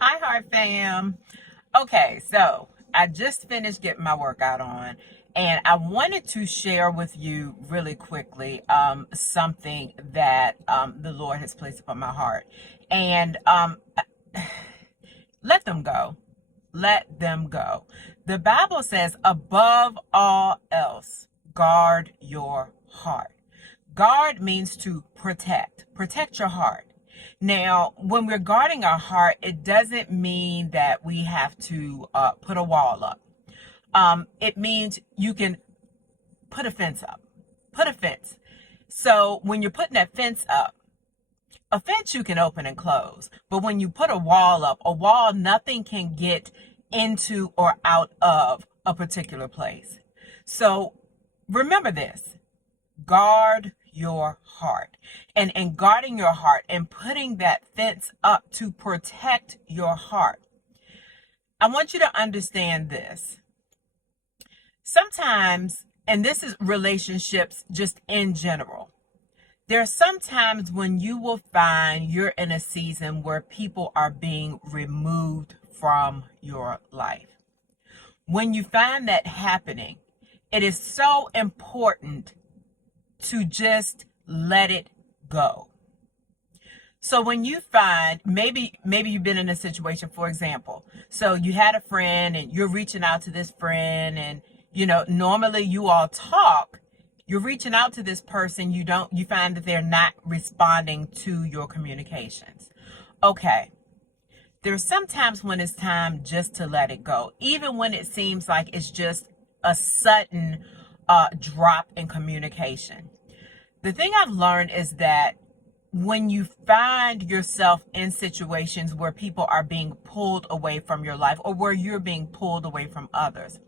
Hi, Heart Fam. Okay, so I just finished getting my workout on, and I wanted to share with you really quickly something that the Lord has placed upon my heart. And let them go. Let them go. The Bible says, above all else, guard your heart. Guard means to protect. Protect your heart. Now, when we're guarding our heart, it doesn't mean that we have to put a wall up. It means you can put a fence up. Put a fence. So when you're putting that fence up, a fence you can open and close. But when you put a wall up, a wall, nothing can get into or out of a particular place. So remember this. Guard your heart, and guarding your heart and putting that fence up to protect your heart. I want you to understand this. Sometimes, and this is relationships just in general, there are some times when you will find you're in a season where people are being removed from your life. When you find that happening, it is so important to just let it go. So when you find, maybe you've been in a situation, for example, so you had a friend and you're reaching out to this friend, and normally you all talk, you're reaching out to this person, you find that they're not responding to your communications. Okay. There's sometimes when it's time just to let it go, even when it seems like it's just a sudden drop in communication. The thing I've learned is that when you find yourself in situations where people are being pulled away from your life, or where you're being pulled away from others,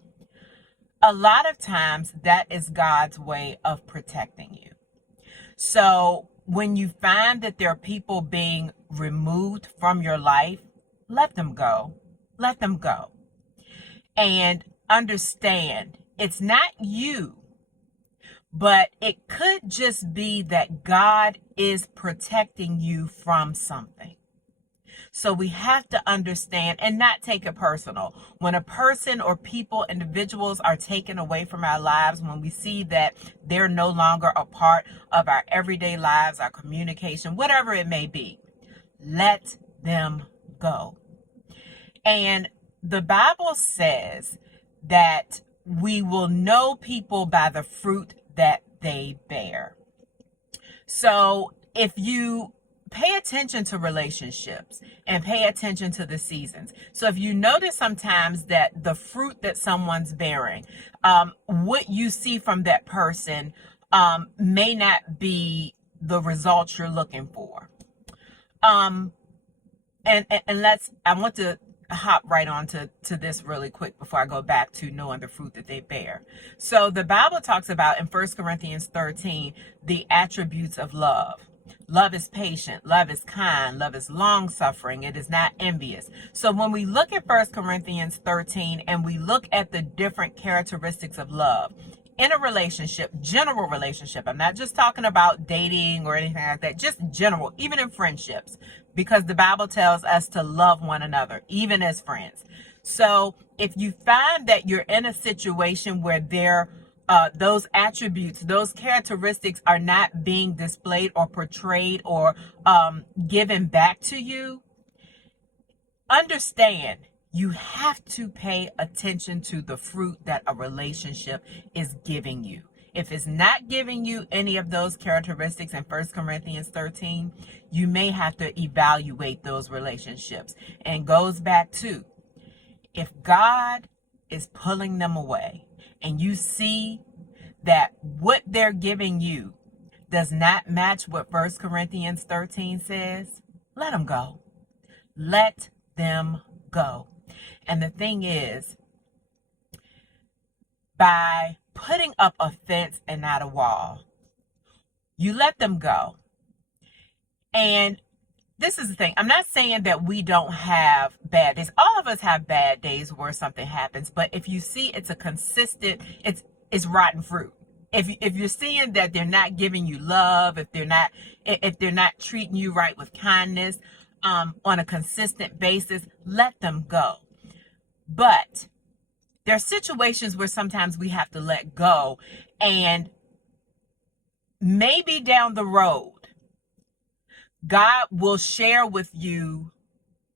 a lot of times that is God's way of protecting you. So when you find that there are people being removed from your life, let them go. Let them go. And understand it's not you, but it could just be that God is protecting you from something. So we have to understand and not take it personal. When a person or people, individuals are taken away from our lives, when we see that they're no longer a part of our everyday lives, our communication, whatever it may be, let them go. And the Bible says that we will know people by the fruit that they bear. So if you pay attention to relationships and pay attention to the seasons. So if you notice sometimes that the fruit that someone's bearing, what you see from that person may not be the results you're looking for. And I want to hop right on to this really quick before I go back to knowing the fruit that they bear. So the Bible talks about in 1 Corinthians 13, the attributes of love. Love is patient, love is kind, love is long suffering, it is not envious. So when we look at 1 Corinthians 13 and we look at the different characteristics of love in a relationship, general relationship, I'm not just talking about dating or anything like that, just general, even in friendships, because the Bible tells us to love one another, even as friends. So if you find that you're in a situation where those attributes, those characteristics are not being displayed or portrayed or given back to you, understand you have to pay attention to the fruit that a relationship is giving you. If it's not giving you any of those characteristics in 1 Corinthians 13, you may have to evaluate those relationships. And goes back to, if God is pulling them away and you see that what they're giving you does not match what 1 Corinthians 13 says, let them go. Let them go. And the thing is, by putting up a fence and not a wall, you let them go. And this is the thing. I'm not saying that we don't have bad days. All of us have bad days where something happens. But if you see it's a consistent, it's rotten fruit. If you're seeing that they're not giving you love, if they're not treating you right with kindness, on a consistent basis, let them go. But there are situations where sometimes we have to let go, and maybe down the road, God will share with you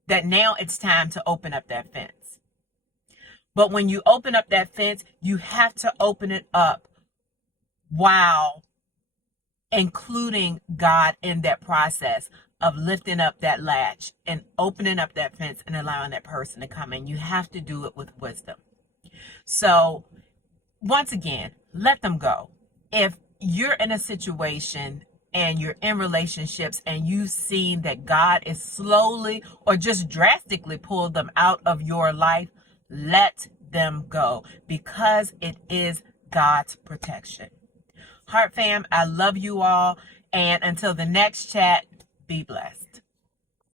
that now it's time to open up that fence. But when you open up that fence, you have to open it up while including God in that process of lifting up that latch and opening up that fence and allowing that person to come in. You have to do it with wisdom. So once again, let them go. If you're in a situation and you're in relationships and you've seen that God is slowly or just drastically pulled them out of your life, let them go, because it is God's protection. Heart fam, I love you all. And until the next chat, be blessed.